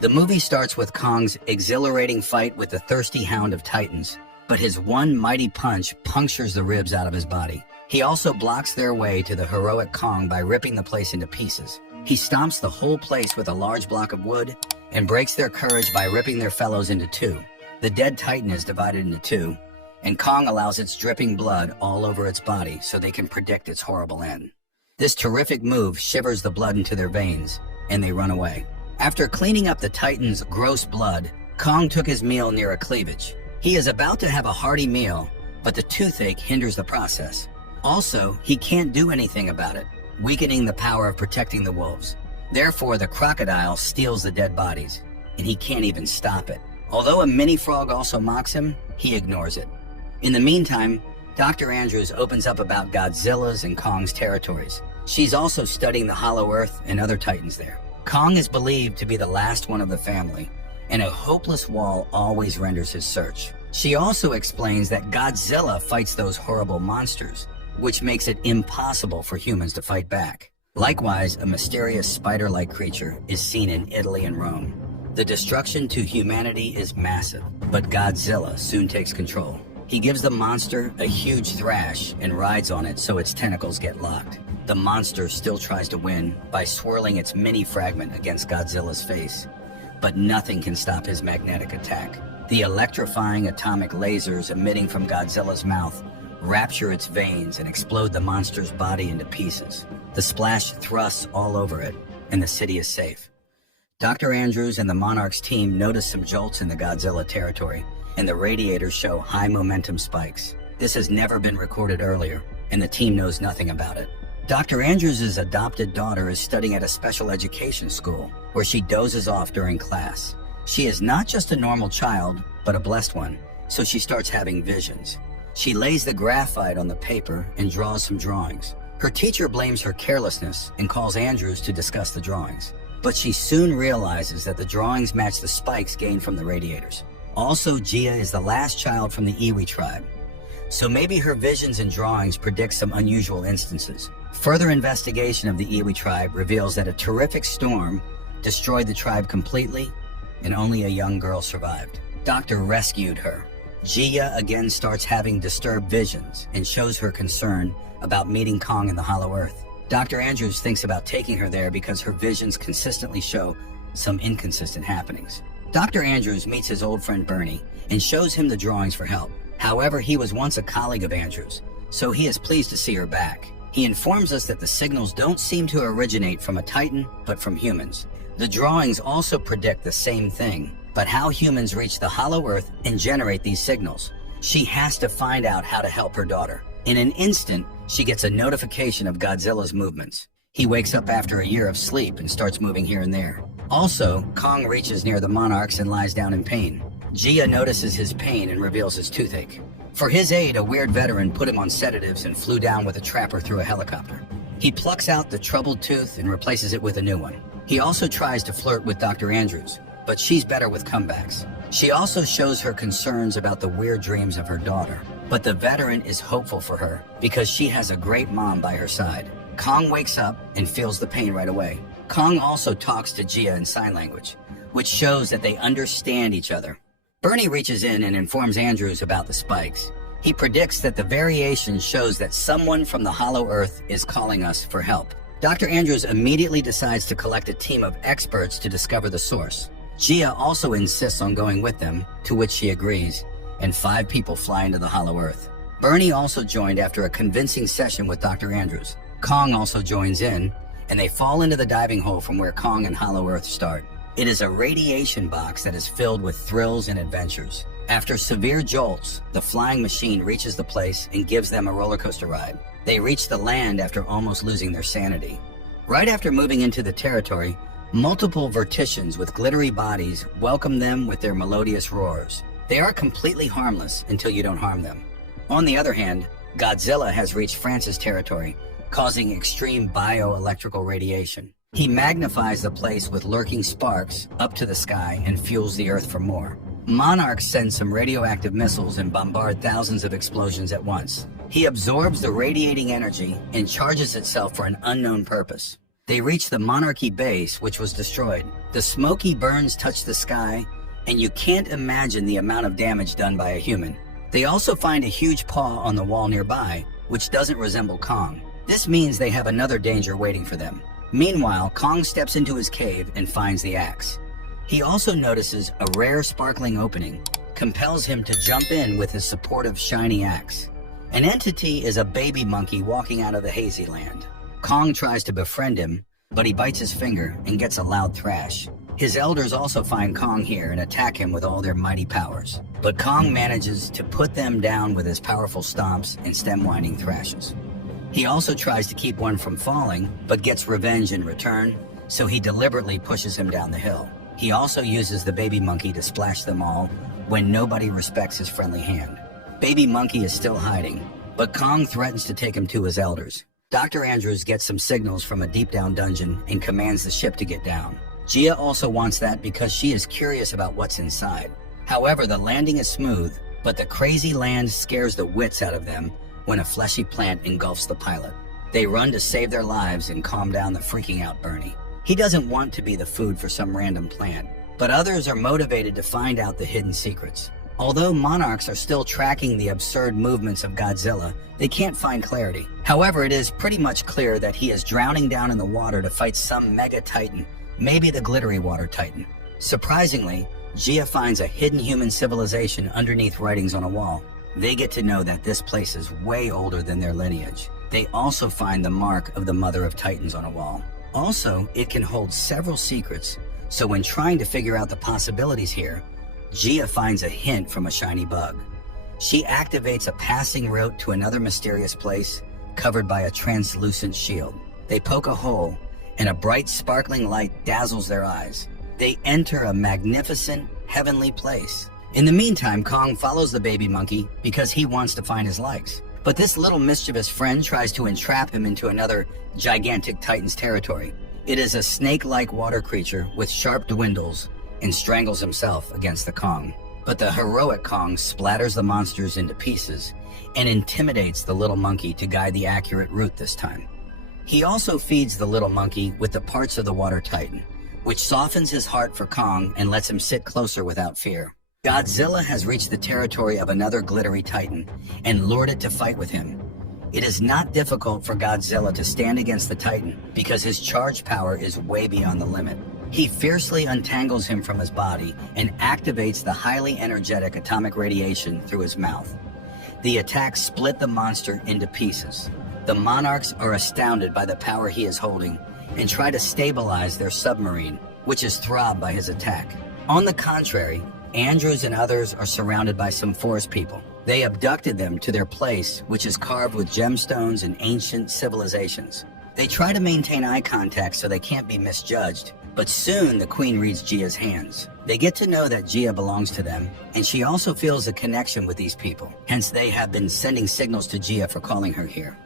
The movie starts with Kong's exhilarating fight with the thirsty hound of Titans, but his one mighty punch punctures the ribs out of his body. He also blocks their way to the heroic Kong by ripping the place into pieces. He stomps the whole place with a large block of wood and breaks their courage by ripping their fellows into two. The dead Titan is divided into two, and Kong allows its dripping blood all over its body so they can predict its horrible end. This terrific move shivers the blood into their veins, and they run away. After cleaning up the Titan's gross blood, Kong took his meal near a cleavage. He is about to have a hearty meal, but the toothache hinders the process. Also, he can't do anything about it, weakening the power of protecting the wolves. Therefore, the crocodile steals the dead bodies, and he can't even stop it. Although a mini frog also mocks him, he ignores it. In the meantime, Dr. Andrews opens up about Godzilla's and Kong's territories. She's also studying the Hollow Earth and other Titans there. Kong is believed to be the last one of the family, and a hopeless wall always renders his search. She also explains that Godzilla fights those horrible monsters, which makes it impossible for humans to fight back. Likewise, a mysterious spider-like creature is seen in Italy and Rome. The destruction to humanity is massive, but Godzilla soon takes control. He gives the monster a huge thrash and rides on it so its tentacles get locked. The monster still tries to win by swirling its mini fragment against Godzilla's face, but nothing can stop his magnetic attack. The electrifying atomic lasers emitting from Godzilla's mouth rapture its veins and explode the monster's body into pieces. The splash thrusts all over it, and the city is safe. Dr. Andrews and the Monarch's team notice some jolts in the Godzilla territory, and the radiators show high momentum spikes. This has never been recorded earlier, and the team knows nothing about it. Dr. Andrews' adopted daughter is studying at a special education school, where she dozes off during class. She is not just a normal child, but a blessed one, so she starts having visions. She lays the graphite on the paper and draws some drawings. Her teacher blames her carelessness and calls Andrews to discuss the drawings. But she soon realizes that the drawings match the spikes gained from the radiators. Also, Gia is the last child from the Iwi tribe, so maybe her visions and drawings predict some unusual instances. Further investigation of the Iwi tribe reveals that a terrific storm destroyed the tribe completely, and only a young girl survived. Doctor rescued her. Gia again starts having disturbed visions and shows her concern about meeting Kong in the Hollow Earth. Dr. Andrews thinks about taking her there because her visions consistently show some inconsistent happenings. Dr. Andrews meets his old friend Bernie and shows him the drawings for help. However, he was once a colleague of Andrews, so he is pleased to see her back. He informs us that the signals don't seem to originate from a Titan, but from humans. The drawings also predict the same thing, but how humans reach the Hollow Earth and generate these signals. She has to find out how to help her daughter. In an instant, she gets a notification of Godzilla's movements. He wakes up after a year of sleep and starts moving here and there. Also, Kong reaches near the Monarchs and lies down in pain. Gia notices his pain and reveals his toothache. For his aid, a weird veteran put him on sedatives and flew down with a trapper through a helicopter. He plucks out the troubled tooth and replaces it with a new one. He also tries to flirt with Dr. Andrews, but she's better with comebacks. She also shows her concerns about the weird dreams of her daughter, but the veteran is hopeful for her because she has a great mom by her side. Kong wakes up and feels the pain right away. Kong also talks to Gia in sign language, which shows that they understand each other. Bernie reaches in and informs Andrews about the spikes. He predicts that the variation shows that someone from the Hollow Earth is calling us for help. Dr. Andrews immediately decides to collect a team of experts to discover the source. Gia also insists on going with them, to which she agrees, and 5 people fly into the Hollow Earth. Bernie also joined after a convincing session with Dr. Andrews. Kong also joins in, and they fall into the diving hole from where Kong and Hollow Earth start. It is a radiation box that is filled with thrills and adventures. After severe jolts, the flying machine reaches the place and gives them a roller coaster ride. They reach the land after almost losing their sanity. Right after moving into the territory, multiple verticians with glittery bodies welcome them with their melodious roars. They are completely harmless until you don't harm them. On the other hand, Godzilla has reached France's territory, causing extreme bioelectrical radiation. He magnifies the place with lurking sparks up to the sky and fuels the Earth for more. Monarch sends some radioactive missiles and bombard thousands of explosions at once. He absorbs the radiating energy and charges itself for an unknown purpose. They reach the Monarchy base, which was destroyed. The smoky burns touch the sky, and you can't imagine the amount of damage done by a human. They also find a huge paw on the wall nearby, which doesn't resemble Kong. This means they have another danger waiting for them. Meanwhile, Kong steps into his cave and finds the axe. He also notices a rare sparkling opening, compels him to jump in with his supportive shiny axe. An entity is a baby monkey walking out of the hazy land. Kong tries to befriend him, but he bites his finger and gets a loud thrash. His elders also find Kong here and attack him with all their mighty powers. But Kong manages to put them down with his powerful stomps and stem-winding thrashes. He also tries to keep one from falling, but gets revenge in return, so he deliberately pushes him down the hill. He also uses the baby monkey to splash them all when nobody respects his friendly hand. Baby monkey is still hiding, but Kong threatens to take him to his elders. Dr. Andrews gets some signals from a deep-down dungeon and commands the ship to get down. Gia also wants that because she is curious about what's inside. However, the landing is smooth, but the crazy land scares the wits out of them when a fleshy plant engulfs the pilot. They run to save their lives and calm down the freaking out Bernie. He doesn't want to be the food for some random plant, but others are motivated to find out the hidden secrets. Although monarchs are still tracking the absurd movements of Godzilla, they can't find clarity. However, it is pretty much clear that he is drowning down in the water to fight some mega titan, maybe the glittery water titan. Surprisingly, Gia finds a hidden human civilization underneath writings on a wall. They get to know that this place is way older than their lineage. They also find the mark of the Mother of Titans on a wall. Also, it can hold several secrets, so when trying to figure out the possibilities here, Gia finds a hint from a shiny bug. She activates a passing route to another mysterious place covered by a translucent shield. They poke a hole, and a bright sparkling light dazzles their eyes. They enter a magnificent, heavenly place. In the meantime, Kong follows the baby monkey because he wants to find his likes. But this little mischievous friend tries to entrap him into another gigantic titan's territory. It is a snake-like water creature with sharp dwindles and strangles himself against the Kong. But the heroic Kong splatters the monsters into pieces and intimidates the little monkey to guide the accurate route this time. He also feeds the little monkey with the parts of the water titan, which softens his heart for Kong and lets him sit closer without fear. Godzilla has reached the territory of another glittery titan and lured it to fight with him. It is not difficult for Godzilla to stand against the titan because his charge power is way beyond the limit. He fiercely untangles him from his body and activates the highly energetic atomic radiation through his mouth. The attack split the monster into pieces. The monarchs are astounded by the power he is holding and try to stabilize their submarine, which is throbbed by his attack. On the contrary, Andrews and others are surrounded by some forest people. They abducted them to their place, which is carved with gemstones and ancient civilizations. They try to maintain eye contact so they can't be misjudged, but soon the queen reads Gia's hands. They get to know that Gia belongs to them, and she also feels a connection with these people. Hence, they have been sending signals to Gia for calling her here.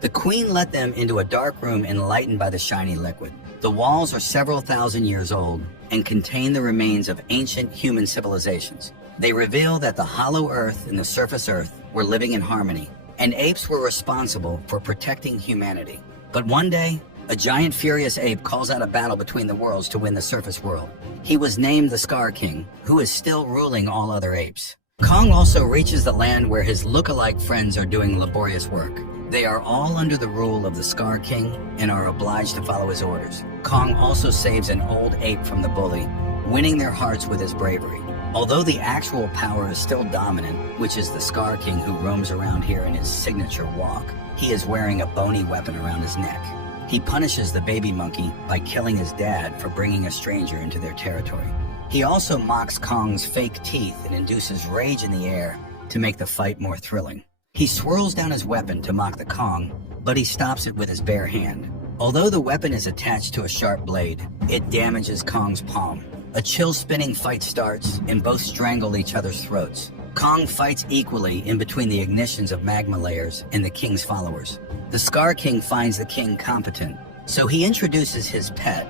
The queen let them into a dark room enlightened by the shiny liquid. The walls are several thousand years old and contain the remains of ancient human civilizations. They reveal that the hollow earth and the surface earth were living in harmony, and apes were responsible for protecting humanity. But one day, a giant furious ape calls out a battle between the worlds to win the surface world. He was named the Scar King, who is still ruling all other apes. Kong also reaches the land where his look-alike friends are doing laborious work. They are all under the rule of the Scar King and are obliged to follow his orders. Kong also saves an old ape from the bully, winning their hearts with his bravery. Although the actual power is still dominant, which is the Scar King who roams around here in his signature walk, he is wearing a bony weapon around his neck. He punishes the baby monkey by killing his dad for bringing a stranger into their territory. He also mocks Kong's fake teeth and induces rage in the air to make the fight more thrilling. He swirls down his weapon to mock the Kong, but he stops it with his bare hand. Although the weapon is attached to a sharp blade, it damages Kong's palm. A chill-spinning fight starts, and both strangle each other's throats. Kong fights equally in between the ignitions of magma layers and the king's followers. The Scar King finds the king competent, so he introduces his pet,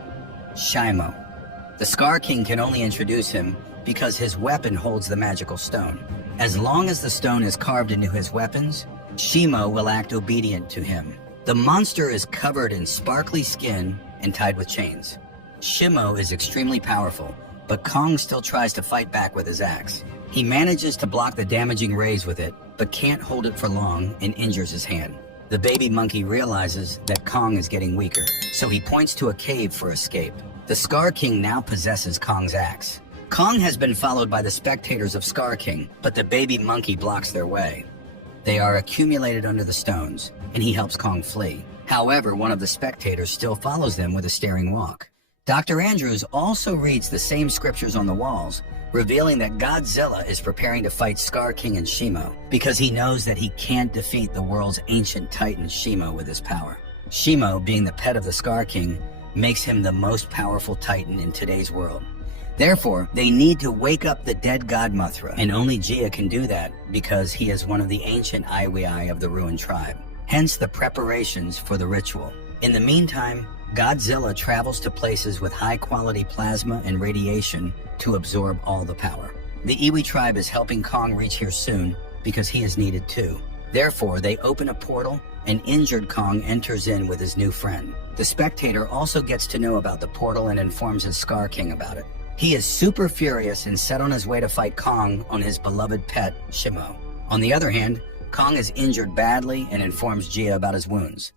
Shimo. The Scar King can only introduce him because his weapon holds the magical stone. As long as the stone is carved into his weapons, Shimo will act obedient to him. The monster is covered in sparkly skin and tied with chains. Shimo is extremely powerful, but Kong still tries to fight back with his axe. He manages to block the damaging rays with it, but can't hold it for long and injures his hand. The baby monkey realizes that Kong is getting weaker, so he points to a cave for escape. The Scar King now possesses Kong's axe. Kong has been followed by the spectators of Scar King, but the baby monkey blocks their way. They are accumulated under the stones, and he helps Kong flee. However, one of the spectators still follows them with a staring walk. Dr. Andrews also reads the same scriptures on the walls, revealing that Godzilla is preparing to fight Scar King and Shimo, because he knows that he can't defeat the world's ancient titan Shimo with his power. Shimo, being the pet of the Scar King, makes him the most powerful titan in today's world. Therefore, they need to wake up the dead god Mothra, and only Jia can do that because he is one of the ancient Iwai of the ruined tribe. Hence the preparations for the ritual. In the meantime, Godzilla travels to places with high-quality plasma and radiation to absorb all the power. The Iwi tribe is helping Kong reach here soon because he is needed too. Therefore, they open a portal and injured Kong enters in with his new friend. The spectator also gets to know about the portal and informs his Scar King about it. He is super furious and set on his way to fight Kong on his beloved pet, Shimo. On the other hand, Kong is injured badly and informs Jia about his wounds.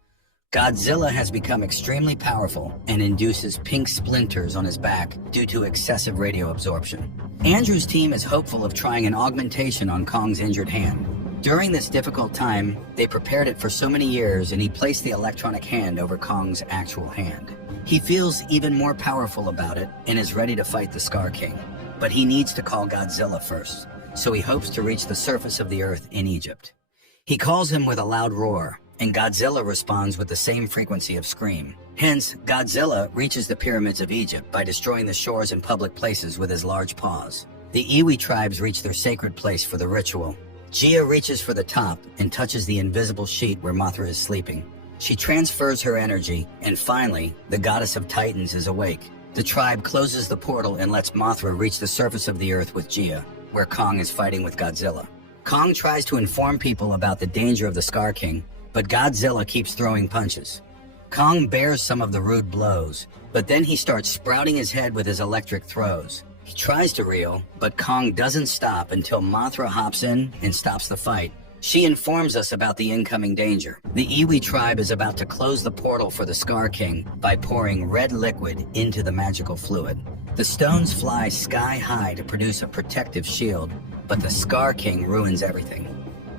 Godzilla has become extremely powerful and induces pink splinters on his back due to excessive radio absorption. Andrew's team is hopeful of trying an augmentation on Kong's injured hand. During this difficult time, they prepared it for so many years and he placed the electronic hand over Kong's actual hand. He feels even more powerful about it and is ready to fight the Scar King. But he needs to call Godzilla first, so he hopes to reach the surface of the earth in Egypt. He calls him with a loud roar, and Godzilla responds with the same frequency of scream. Hence, Godzilla reaches the pyramids of Egypt by destroying the shores and public places with his large paws. The Iwi tribes reach their sacred place for the ritual. Jia reaches for the top and touches the invisible sheet where Mothra is sleeping. She transfers her energy, and finally, the goddess of Titans is awake. The tribe closes the portal and lets Mothra reach the surface of the earth with Jia, where Kong is fighting with Godzilla. Kong tries to inform people about the danger of the Scar King, but Godzilla keeps throwing punches. Kong bears some of the rude blows, but then he starts sprouting his head with his electric throws. He tries to reel, but Kong doesn't stop until Mothra hops in and stops the fight. She informs us about the incoming danger. The Iwi tribe is about to close the portal for the Scar King by pouring red liquid into the magical fluid. The stones fly sky high to produce a protective shield, but the Scar King ruins everything.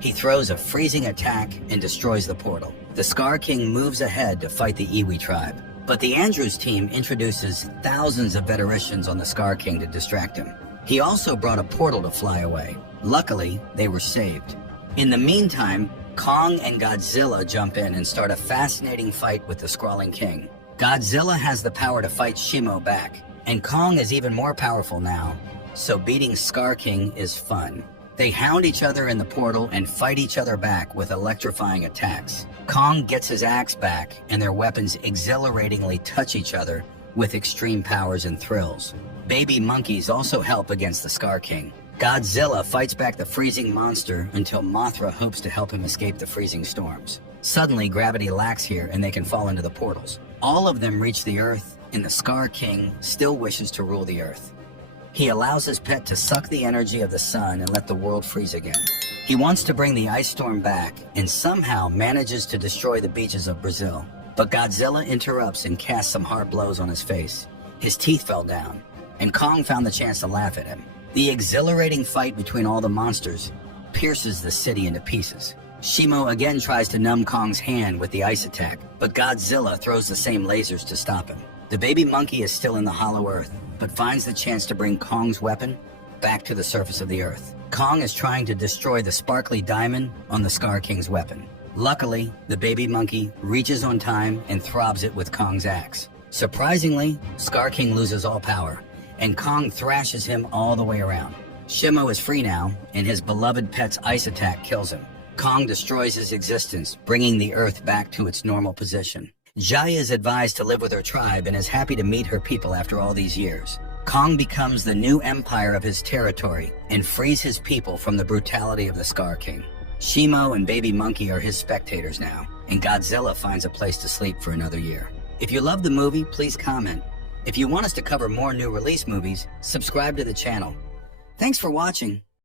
He throws a freezing attack and destroys the portal. The Scar King moves ahead to fight the Iwi tribe, but the Andrews team introduces thousands of Vetericians on the Scar King to distract him. He also brought a portal to fly away. Luckily, they were saved. In the meantime, Kong and Godzilla jump in and start a fascinating fight with the Scrawling King. Godzilla has the power to fight Shimo back, and Kong is even more powerful now, so beating Scar King is fun. They hound each other in the portal and fight each other back with electrifying attacks. Kong gets his axe back, and their weapons exhilaratingly touch each other with extreme powers and thrills. Baby monkeys also help against the Scar King. Godzilla fights back the freezing monster until Mothra hopes to help him escape the freezing storms. Suddenly, gravity lacks here and they can fall into the portals. All of them reach the earth, and the Scar King still wishes to rule the earth. He allows his pet to suck the energy of the sun and let the world freeze again. He wants to bring the ice storm back and somehow manages to destroy the beaches of Brazil. But Godzilla interrupts and casts some hard blows on his face. His teeth fell down, and Kong found the chance to laugh at him. The exhilarating fight between all the monsters pierces the city into pieces. Shimo again tries to numb Kong's hand with the ice attack, but Godzilla throws the same lasers to stop him. The baby monkey is still in the hollow earth, but finds the chance to bring Kong's weapon back to the surface of the earth. Kong is trying to destroy the sparkly diamond on the Scar King's weapon. Luckily, the baby monkey reaches on time and throbs it with Kong's axe. Surprisingly, Scar King loses all power, and Kong thrashes him all the way around. Shimo is free now, and his beloved pet's ice attack kills him. Kong destroys his existence, bringing the earth back to its normal position. Jaya is advised to live with her tribe and is happy to meet her people after all these years. Kong becomes the new empire of his territory and frees his people from the brutality of the Scar King. Shimo and Baby Monkey are his spectators now, and Godzilla finds a place to sleep for another year. If you love the movie, please comment. If you want us to cover more new release movies, subscribe to the channel. Thanks for watching.